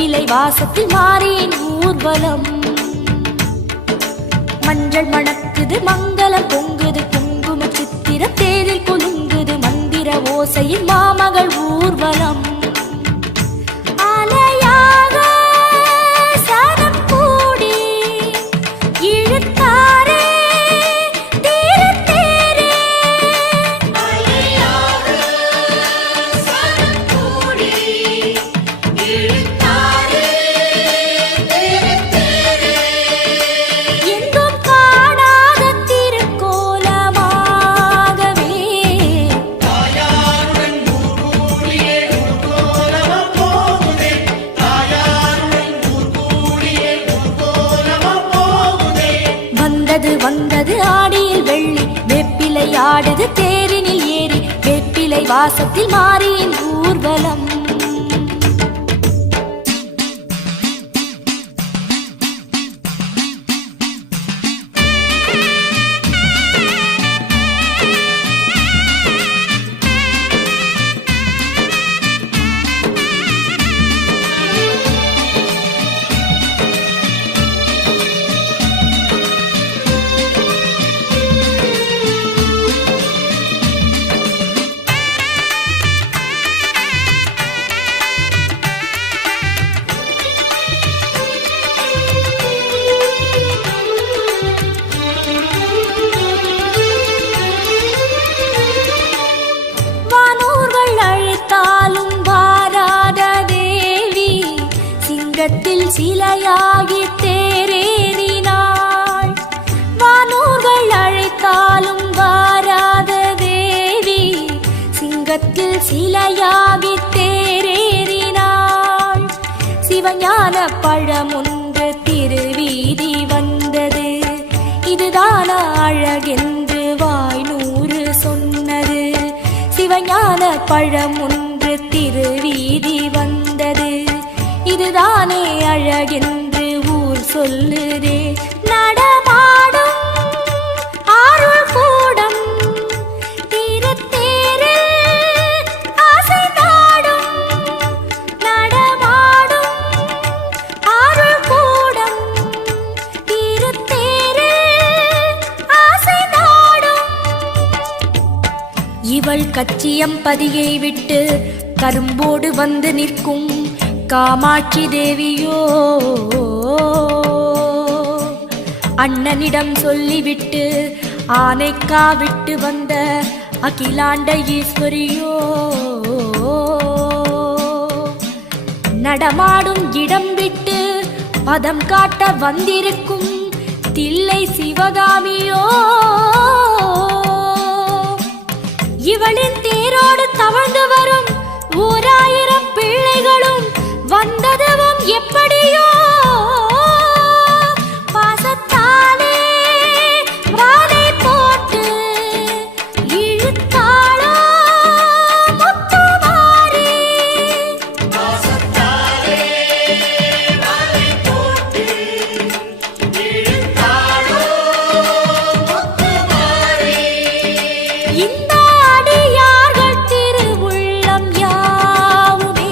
வேப்பிலை வாசத்தில் மாறியின் ஊர்வலம். மஞ்சள் மணக்குது மங்களம் பொங்குது குங்கும சித்திர தேரில் குலுங்குது மந்திர ஓசையில் மாமகள் ஊர்வலம். வந்தது ஆடியில் வெள்ளி வேப்பிலை ஆடுது தேரினில் ஏறி வேப்பிலை வாசத்தில் மாறியின் ஊர்வலம். சிங்கத்தில் சிலையாகி தேரேறினாள். வானூர்கள் அழைத்தாலும் வாராத தேவி சிங்கத்தில் சிலையாகி தேரேறினாள். சிவஞான பழமொன்று திருவீதி வந்தது இதுதான அழகென்று வாய்நூறு சொன்னது. சிவஞான பழமொன்று திருவீதி வந்தது இதுதானே அழகென்று ஊர் சொல்லுதே. நடமாடும் ஆருள் கூடம் திருத்தேரில் ஆசை நாடும். நடமாடும் ஆருள் கூடம் திருத்தேரில் ஆசை நாடும். இவள் கச்சியம்பதியை விட்டு கரும்போடு வந்து நிற்கும் காமாட்சி தேவியோ அண்ணனிடம் சொல்லிவிட்டு ஆனைக்கா விட்டு வந்த அகிலாண்ட ஈஸ்வரியோ. நடமாடும் இடம் விட்டு பதம் காட்ட வந்திருக்கும் தில்லை சிவகாமியோ. இவளின் தேரோடு தவழ்ந்து வரும் 1000 பிள்ளைகளும் வந்ததுவும் எப்படியோ. பாசத்தாலே வாலை போட்டு இழுத்தாளோ முத்துமாரி. பாசத்தாலே வாலை போட்டு இழுத்தாளோ முத்துமாரி. இந்த அடியார்கள் திருவுள்ளம் யாவுமே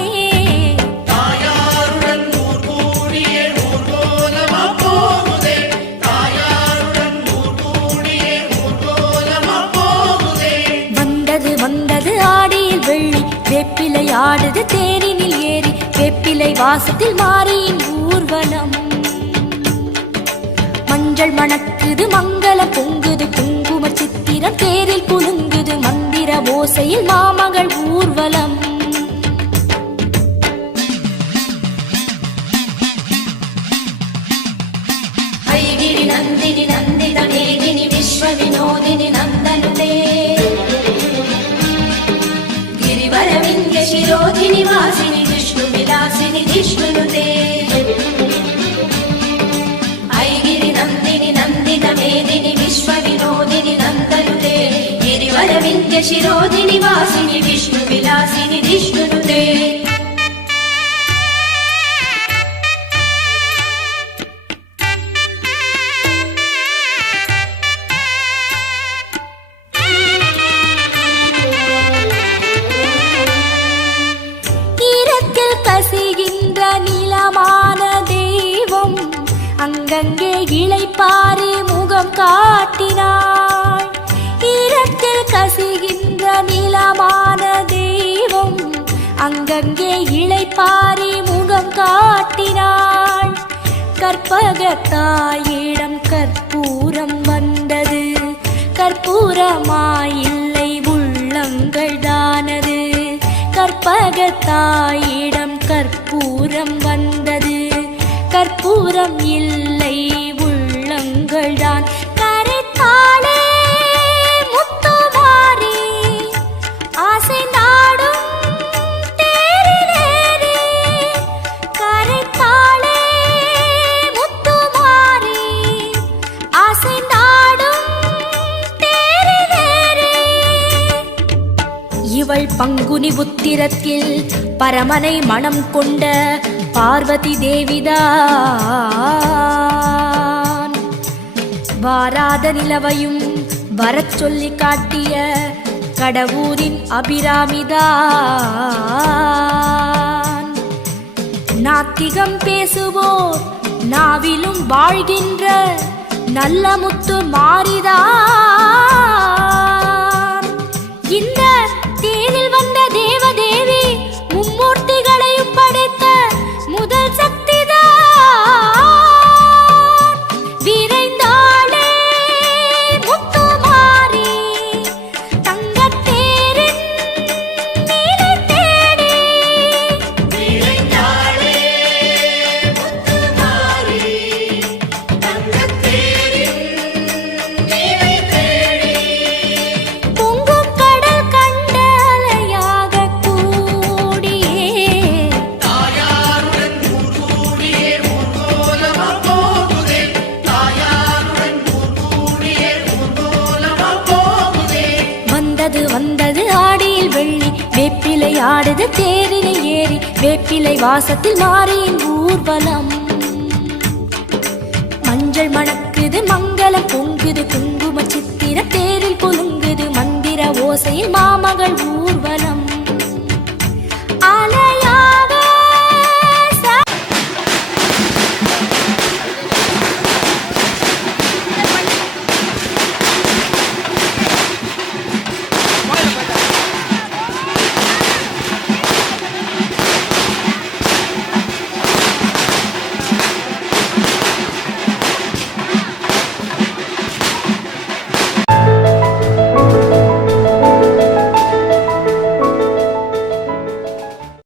வந்தது ஆடியில் வெள்ளி வேப்பிலை ஆடுது தேரினில் ஏறி வேப்பிலை வாசத்தில் மாறியின் ஊர்வலம். மஞ்சள் மணக்குது மங்களம் பொங்குது குங்கும சித்திரம் தேரில் குலுங்குது மந்திர ஓசையில் மாமகள் ஊர்வலம். ஐகிரி நந்தினி நந்தித மேதினி விஸ்வ வினோதினி நந்தனுதே. शिरोधिनि वासिनि विष्णु विलासिनि विष्णुनुते. ऐगिरि नन्दिनि नन्दित मेदिनि विश्व विनोदिनि नन्दनुते. गिरिवर विन्ध्य शिरोधिनि वासिनि विष्णु विलासिनि विष्णुनुते. கசிகின்ற நிலா நீளமான தெய்வம் அங்கங்கே இளைப்பாரி முகம் காட்டினாள். கற்பகத்தாயிடம் கற்பூரம் வந்தது, கற்பூரமாயில்லை உள்ளங்கள் தானது. கற்பகத்தாயிடம் கற்பூரம் வந்தது, கற்பூரம் இல்லை உள்ளங்கள் தான். கரைத்தாளே முத்துமாரி ஆசை நாடும் தேரிலேறி. கரைத்தாளே முத்துமாரி ஆசை நாடும் தேரிலேறி. இவள் பங்குனி உத்திரத்தில் பரமனை மனம் கொண்ட பார்வதி தேவிதான். வாராத நிலவையும் வரச் சொல்லி காட்டிய கடவுரின் அபிராமிதான். நாத்திகம் பேசுவோர் நாவிலும் வாழ்கின்ற நல்ல முத்து மாறிதான். இந்த தேனில் வந்த தேவதேவி மும்மூர்த்திகளையும் படைத்த முதல் சக்திதான். விரைந்தாளே முத்துமாரி தங்கத்தேரின் நீலை தேடி. விரைந்தாளே முத்துமாரி தங்கத்தேரின் நீலை தேடி. பொங்கும் கடல் கண்ட அலையாக கூடியே தாயாருடன் கூடியே ஊர்கோலமா போகுதே. தாயாருடன் கூடியே ஊர்கோலமா போகுதே. வந்தது வந்தது ஆடியில் வெள்ளி, வேப்பிலை ஆடுது தேரினை ஏறி. வேப்பிலை வாசத்தில் மாறியின் ஊர்வலம். மஞ்சள் மணக்குது மங்களம் பொங்குது, குங்கும சித்திர தேரில் குலுங்குது. மந்திர ஓசையில் மாமகள் ஊர்வலம். ஆல